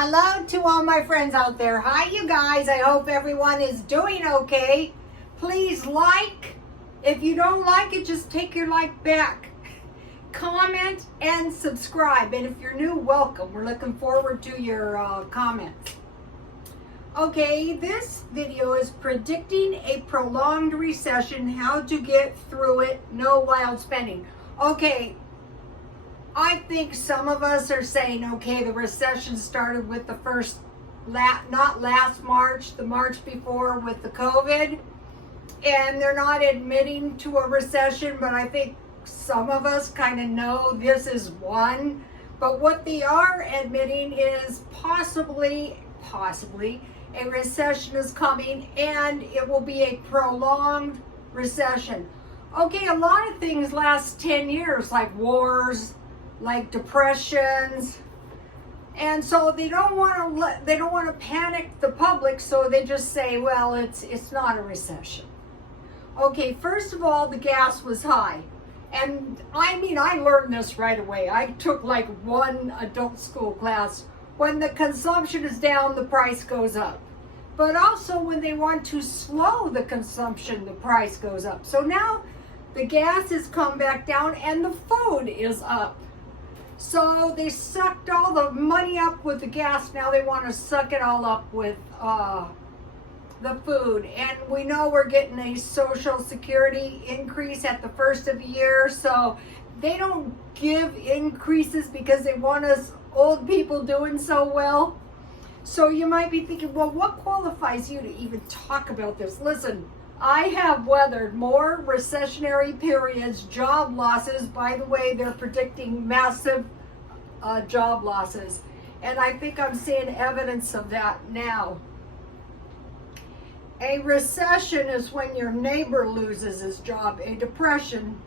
Hello to all my friends out there. Hi, you guys. I hope everyone is doing okay. Please like. If you don't like it, just take your like back. Comment and subscribe. And if you're new, welcome. We're looking forward to your comments. Okay, this video is predicting a prolonged recession, how to get through it, no wild spending. Okay, I think some of us are saying, okay, the recession started with the first, not last March, the March before with the COVID, and they're not admitting to a recession, but I think some of us kind of know this is one. But what they are admitting is possibly a recession is coming, and it will be a prolonged recession. Okay, a lot of things last 10 years, like wars, like depressions, and so they don't want to panic the public, so they just say, well, it's not a recession. Okay, first of all, the gas was high, and I mean, I learned this right away. I took like one adult school class. When the consumption is down, the price goes up. But also when they want to slow the consumption, the price goes up. So now the gas has come back down and the food is up. So they sucked all the money up with the gas. Now they want to suck it all up with the food. And we know we're getting a Social Security increase at the first of the year. So they don't give increases because they want us old people doing so well. So you might be thinking, well, what qualifies you to even talk about this? Listen, I have weathered more recessionary periods, job losses. By the way, they're predicting massive job losses. And I think I'm seeing evidence of that now. A recession is when your neighbor loses his job. A depression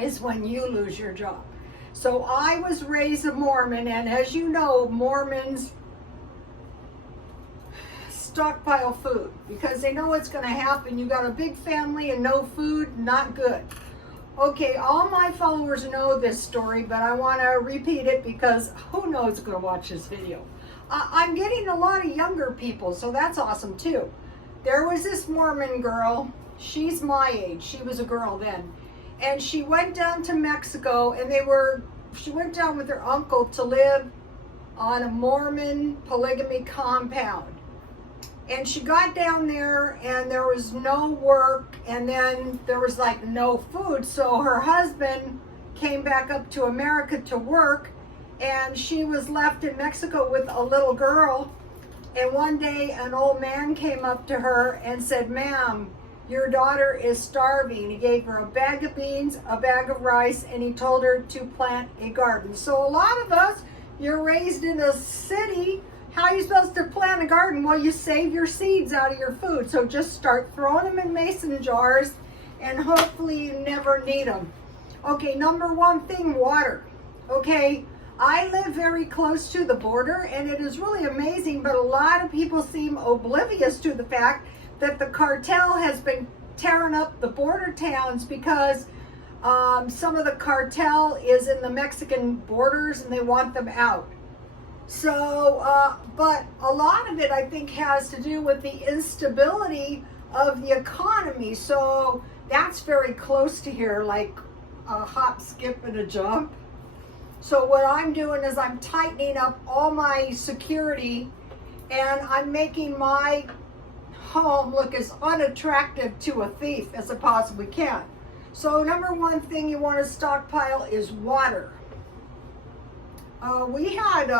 is when you lose your job. So I was raised a Mormon, and as you know, Mormons stockpile food because they know what's going to happen. You got a big family and no food, not good. Okay, all my followers know this story, but I want to repeat it because who knows who's going to watch this video. I'm getting a lot of younger people, so that's awesome too. There was this Mormon girl. She's my age. She was a girl then. And she went down to Mexico, and she went down with her uncle to live on a Mormon polygamy compound. And she got down there, and there was no work, and then there was like no food. So her husband came back up to America to work, and she was left in Mexico with a little girl. And one day an old man came up to her and said, "Ma'am, your daughter is starving." He gave her a bag of beans, a bag of rice, and he told her to plant a garden. So a lot of us, you're raised in a city. How are you supposed to plant a garden? Well, you save your seeds out of your food. So just start throwing them in mason jars, and hopefully you never need them. Okay, number one thing, water. Okay, I live very close to the border, and it is really amazing, but a lot of people seem oblivious to the fact that the cartel has been tearing up the border towns because some of the cartel is in the Mexican borders and they want them out. So, but a lot of it I think has to do with the instability of the economy. So that's very close to here, like a hop, skip, and a jump. So what I'm doing is I'm tightening up all my security, and I'm making my home look as unattractive to a thief as I possibly can. So number one thing you want to stockpile is water. We had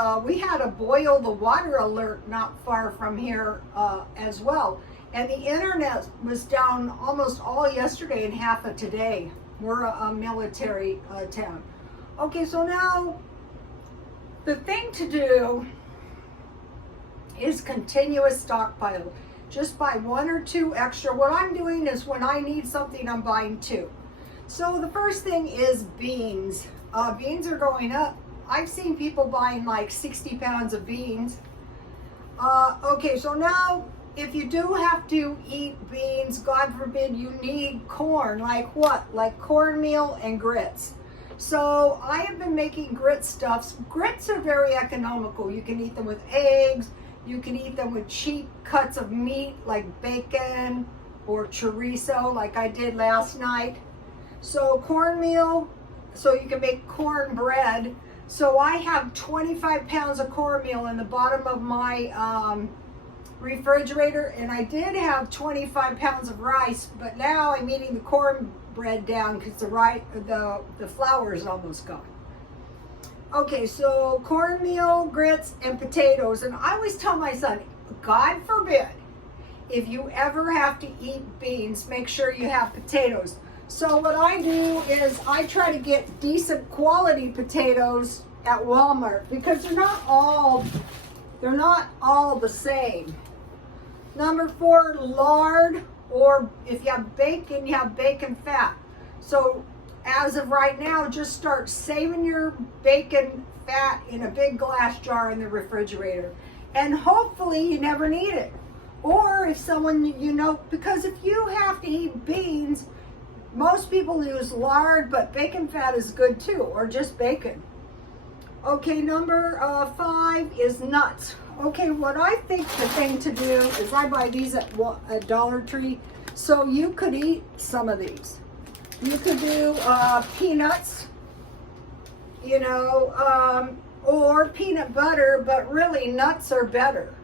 a boil the water alert not far from here as well, and the internet was down almost all yesterday and half of today. We're a military town. Okay, so now the thing to do is continuous stockpile. Just buy one or two extra. What I'm doing is when I need something, I'm buying two. So the first thing is beans. Beans are going up. I've seen people buying like 60 pounds of beans. Okay, so now if you do have to eat beans, God forbid, you need corn. Like what? Like cornmeal and grits. So I have been making grit stuffs. Grits are very economical. You can eat them with eggs. You can eat them with cheap cuts of meat like bacon or chorizo like I did last night. So cornmeal, so you can make cornbread. So I have 25 pounds of cornmeal in the bottom of my refrigerator, and I did have 25 pounds of rice, but now I'm eating the cornbread down because the flour is almost gone. Okay, so cornmeal, grits, and potatoes. And I always tell my son, God forbid, if you ever have to eat beans, make sure you have potatoes. So what I do is I try to get decent quality potatoes at Walmart because they're not all the same. Number 4, lard, or if you have bacon fat. So as of right now, just start saving your bacon fat in a big glass jar in the refrigerator. And hopefully you never need it. Or if someone, because if you have to eat beans, most people use lard, but bacon fat is good too, or just bacon. Okay, number 5 is nuts. Okay, what I think the thing to do is I buy these at Dollar Tree, so you could eat some of these. You could do peanuts, or peanut butter, but really nuts are better.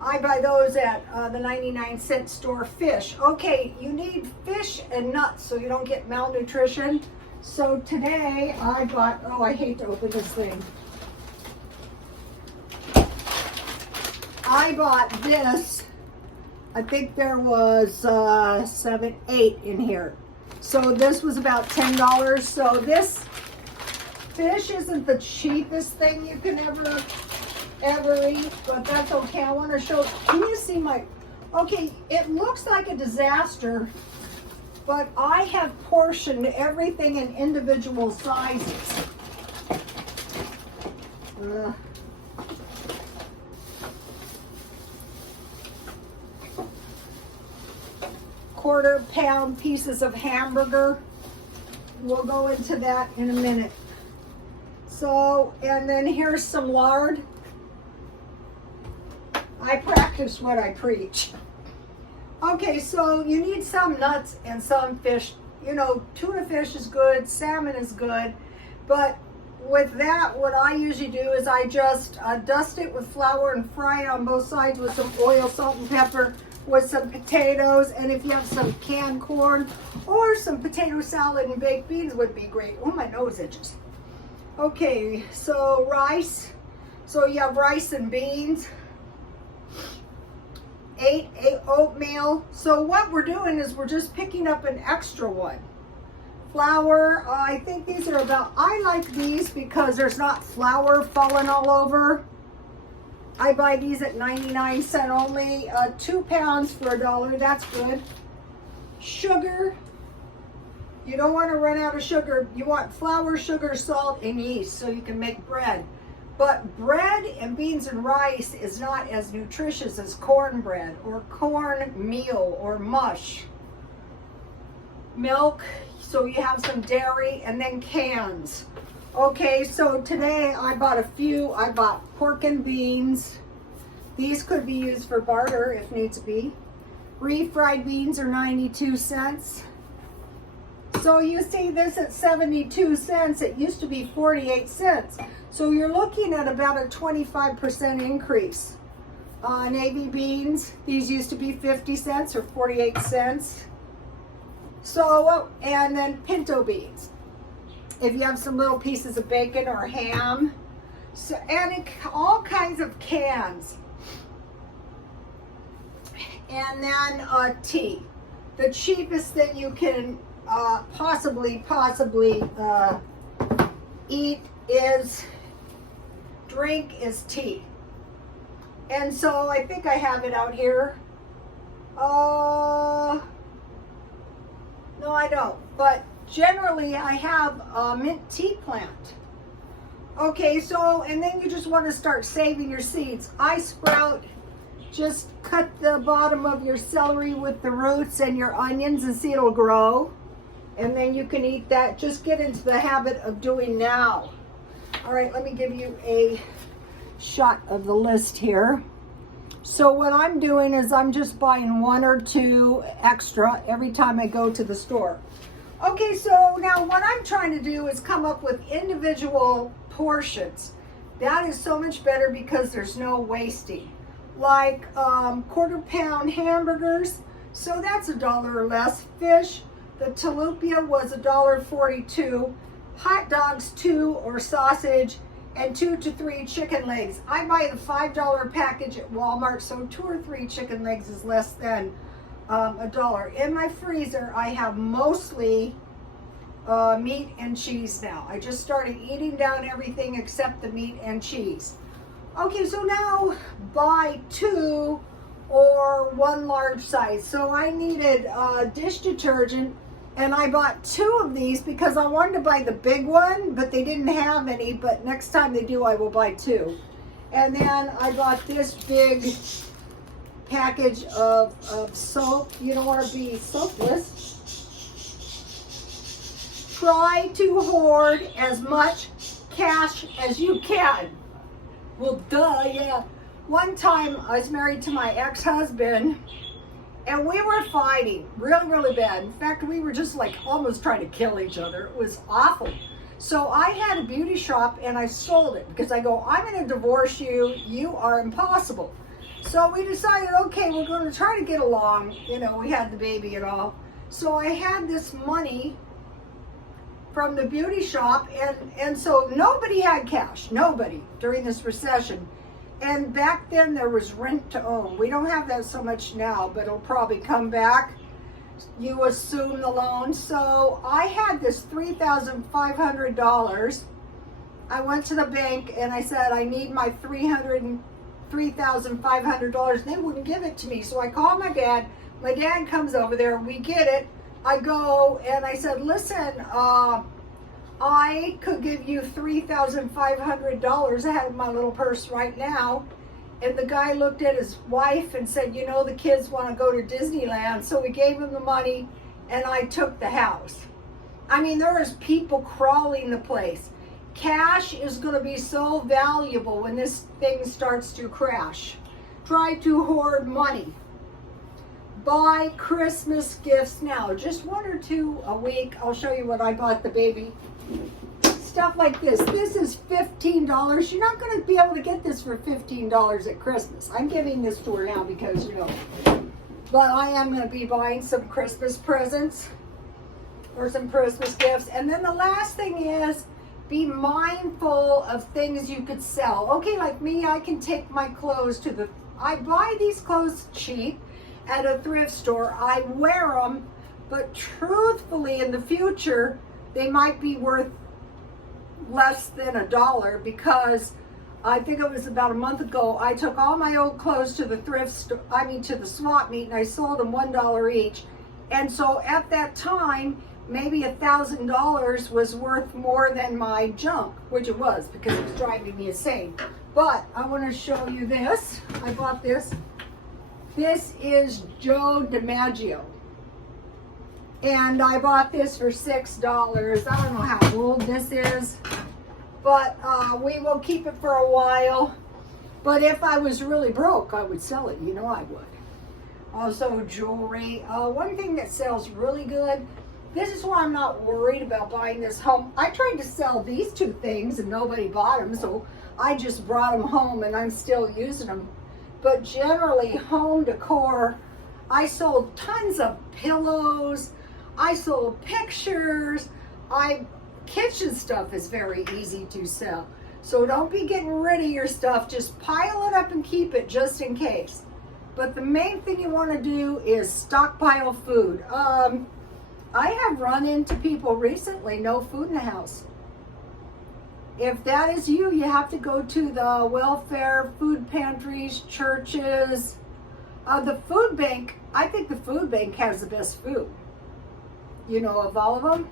I buy those at the 99-cent store. Fish. Okay, you need fish and nuts so you don't get malnutrition. So today I bought, I hate to open this thing. I bought this. I think there was 7, 8 in here. So this was about $10. So this fish isn't the cheapest thing you can ever eat, but that's okay. I want to show, can you see okay, it looks like a disaster, but I have portioned everything in individual sizes. Quarter-pound pieces of hamburger. We'll go into that in a minute. So, and then here's some lard. I practice what I preach. Okay, so you need some nuts and some fish. Tuna fish is good, salmon is good, but with that, what I usually do is I just dust it with flour and fry it on both sides with some oil, salt, and pepper, with some potatoes, and if you have some canned corn or some potato salad and baked beans would be great. Oh, my nose itches. Okay, so rice. So you have rice and beans. 8 oatmeal. So what we're doing is we're just picking up an extra one. Flour, I think these are I like these because there's not flour falling all over. I buy these at 99-cent only. 2 pounds for $1, that's good. Sugar, you don't want to run out of sugar. You want flour, sugar, salt, and yeast so you can make bread. But bread and beans and rice is not as nutritious as cornbread or cornmeal or mush. Milk, so you have some dairy, and then cans. Okay, so today I bought a few. I bought pork and beans. These could be used for barter if needs be. Refried beans are 92 cents. So you see this at 72 cents. It used to be 48 cents. So you're looking at about a 25% increase. Navy beans, these used to be 50 cents or 48 cents. So, and then pinto beans. If you have some little pieces of bacon or ham. So, and all kinds of cans. And then tea. The cheapest that you can possibly drink is tea. And so I think I have it out here. No, I don't. But generally I have a mint tea plant. Okay, so, and then you just want to start saving your seeds. I sprout, just cut the bottom of your celery with the roots and your onions and see it'll grow. and then you can eat that. Just get into the habit of doing now. All right, let me give you a shot of the list here. So what I'm doing is I'm just buying 1 or 2 extra every time I go to the store. Okay, so now what I'm trying to do is come up with individual portions. That is so much better because there's no wasting. Like quarter-pound hamburgers, so that's $1 or less. Fish, the tilapia was $1.42. Hot dogs, 2, or sausage, and 2 to 3 chicken legs. I buy the $5 package at Walmart, so 2 or 3 chicken legs is less than $1. In my freezer, I have mostly meat and cheese now. I just started eating down everything except the meat and cheese. Okay, so now buy 2 or 1 large size. So I needed dish detergent, and I bought 2 of these because I wanted to buy the big one, but they didn't have any. But next time they do, I will buy 2. And then I bought this big package of soap. You don't want to be soapless. Try to hoard as much cash as you can. Well, duh, yeah. One time I was married to my ex-husband, and we were fighting really, really bad. In fact, we were just like almost trying to kill each other. It was awful. So I had a beauty shop and I sold it because I go, I'm going to divorce you. You are impossible. So we decided, okay, we're going to try to get along. You know, we had the baby and all. So I had this money from the beauty shop, and so nobody had cash, nobody, during this recession. And back then there was rent to own. We don't have that so much now, but it'll probably come back. You assume the loan. So I had this $3,500. I went to the bank and I said, I need my $3,500. They wouldn't give it to me. So I called my dad. My dad comes over there. We get it. I go and I said, listen, I could give you $3,500. I have my little purse right now. And the guy looked at his wife and said, you know, the kids want to go to Disneyland. So we gave him the money and I took the house. I mean, there was people crawling the place. Cash is going to be so valuable when this thing starts to crash. Try to hoard money. Buy Christmas gifts now. Just 1 or 2 a week. I'll show you what I bought the baby. Stuff like this. This is $15. You're not going to be able to get this for $15 at Christmas. I'm giving this to her now because, you know. But I am going to be buying some Christmas presents or some Christmas gifts. And then the last thing is be mindful of things you could sell. Okay, like me, I can take my clothes to the... I buy these clothes cheap at a thrift store. I wear them, but truthfully in the future they might be worth less than $1 because I think it was about a month ago I took all my old clothes to the thrift store, to the swap meet, and I sold them $1 each. And so at that time maybe $1,000 was worth more than my junk, which it was because it was driving me insane. But I want to show you this. I bought this. This is Joe DiMaggio. And I bought this for $6. I don't know how old this is, but we will keep it for a while. But if I was really broke, I would sell it. You know I would. Also jewelry. One thing that sells really good, this is why I'm not worried about buying this home. I tried to sell these 2 things and nobody bought them, so I just brought them home and I'm still using them. But generally, home decor, I sold tons of pillows. I sold pictures. Kitchen stuff is very easy to sell. So don't be getting rid of your stuff. Just pile it up and keep it just in case. But the main thing you want to do is stockpile food. I have run into people recently, no food in the house. If that is you, you have to go to the welfare, food pantries, churches. The food bank, I think the food bank has the best food. You know, of all of them.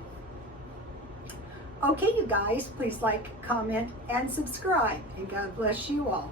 Okay, you guys, please like, comment, and subscribe. And God bless you all.